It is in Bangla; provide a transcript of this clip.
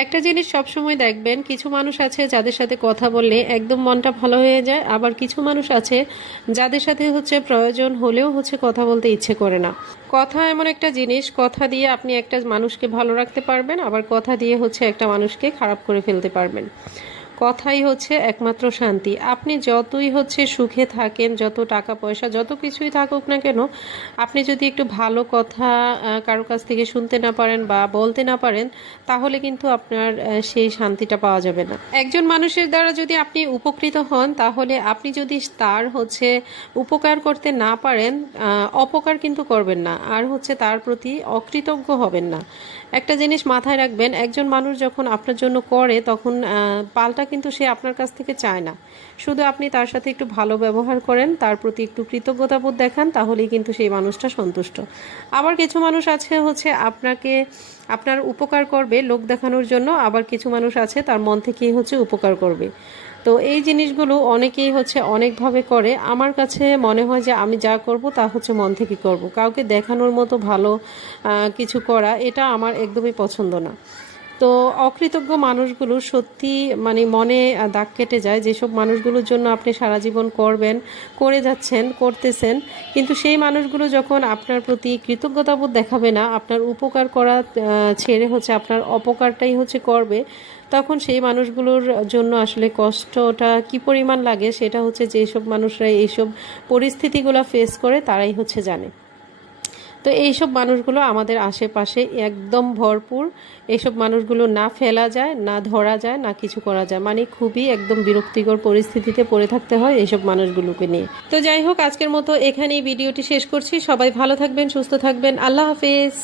একটা জিনিস সবসময় দেখবেন, কিছু মানুষ আছে যাদের সাথে কথা বললে একদম মনটা ভালো হয়ে যায়, আবার কিছু মানুষ আছে যাদের সাথে প্রয়োজন হলেও কথা বলতে ইচ্ছে করে না। কথা এমন একটা জিনিস, কথা দিয়ে আপনি একটা মানুষকে ভালো রাখতে পারবেন, আবার কথা দিয়ে একটা মানুষকে খারাপ করে ফেলতে পারবেন। কথাই একমাত্র শান্তি। আপনি যতই সুখে থাকেন, যত টাকা পয়সা যত কিছুই থাকুক না কেন, আপনি যদি একটু ভালো কথা কারো কাছ থেকে শুনতে না পারেন বা বলতে না পারেন, তাহলে কিন্তু আপনার সেই শান্তিটা পাওয়া যাবে না। একজন মানুষের দ্বারা যদি আপনি উপকৃত হন, তাহলে আপনি যদি তার উপকার করতে না পারেন, অপকার কিন্তু করবেন না, আর তার প্রতি অকৃতজ্ঞ হবেন না। একটা জিনিস মাথায় রাখবেন, একজন মানুষ যখন আপনার জন্য করে, তখন পাল্টা কিন্তু সে আপনার কাছ থেকে চায় না। শুধু আপনি তার সাথে একটু ভালো ব্যবহার করেন, তার প্রতি একটু কৃতজ্ঞতাবোধ দেখান, তাহলেই কিন্তু সেই মানুষটা সন্তুষ্ট। আবার কিছু মানুষ আছে আপনাকে আপনার উপকার করবে লোক দেখানোর জন্য, আবার কিছু মানুষ আছে তার মন থেকেই উপকার করবে। তো এই জিনিসগুলো অনেকেই অনেকভাবে করে। আমার কাছে মনে হয় যে আমি যা করব তা মন থেকে করব। কাউকে দেখানোর মতো ভালো কিছু করা, এটা আমার একদমই পছন্দ না। তো অকৃতজ্ঞ মানুষগুলো সত্যি মনে দাগ কেটে যায়। যেসব মানুষগুলোর জন্য আপনি সারা জীবন করবেন, করে যাচ্ছেন, করতেছেন, কিন্তু সেই মানুষগুলো যখন আপনার প্রতি কৃতজ্ঞতাবোধ দেখাবে না, আপনার উপকার করা ছেড়ে আপনার অপকারটাই করবে, তখন সেই মানুষগুলোর জন্য আসলে কষ্টটা কি পরিমাণ লাগে সেটা যেসব মানুষরা এইসব পরিস্থিতিগুলো ফেস করে তারাই জানে। তো এইসব মানুষগুলো আমাদের আশেপাশে একদম ভরপুর। এইসব মানুষগুলো না ফেলা যায়, না ধরা যায়, না কিছু করা যায়, খুবই একদম বিরক্তিকর পরিস্থিতিতে পড়ে থাকতে হয় এইসব মানুষগুলোকে নিয়ে। তো যাই হোক, আজকের মতো এখানেই ভিডিওটি শেষ করছি। সবাই ভালো থাকবেন, সুস্থ থাকবেন। আল্লাহ হাফেজ।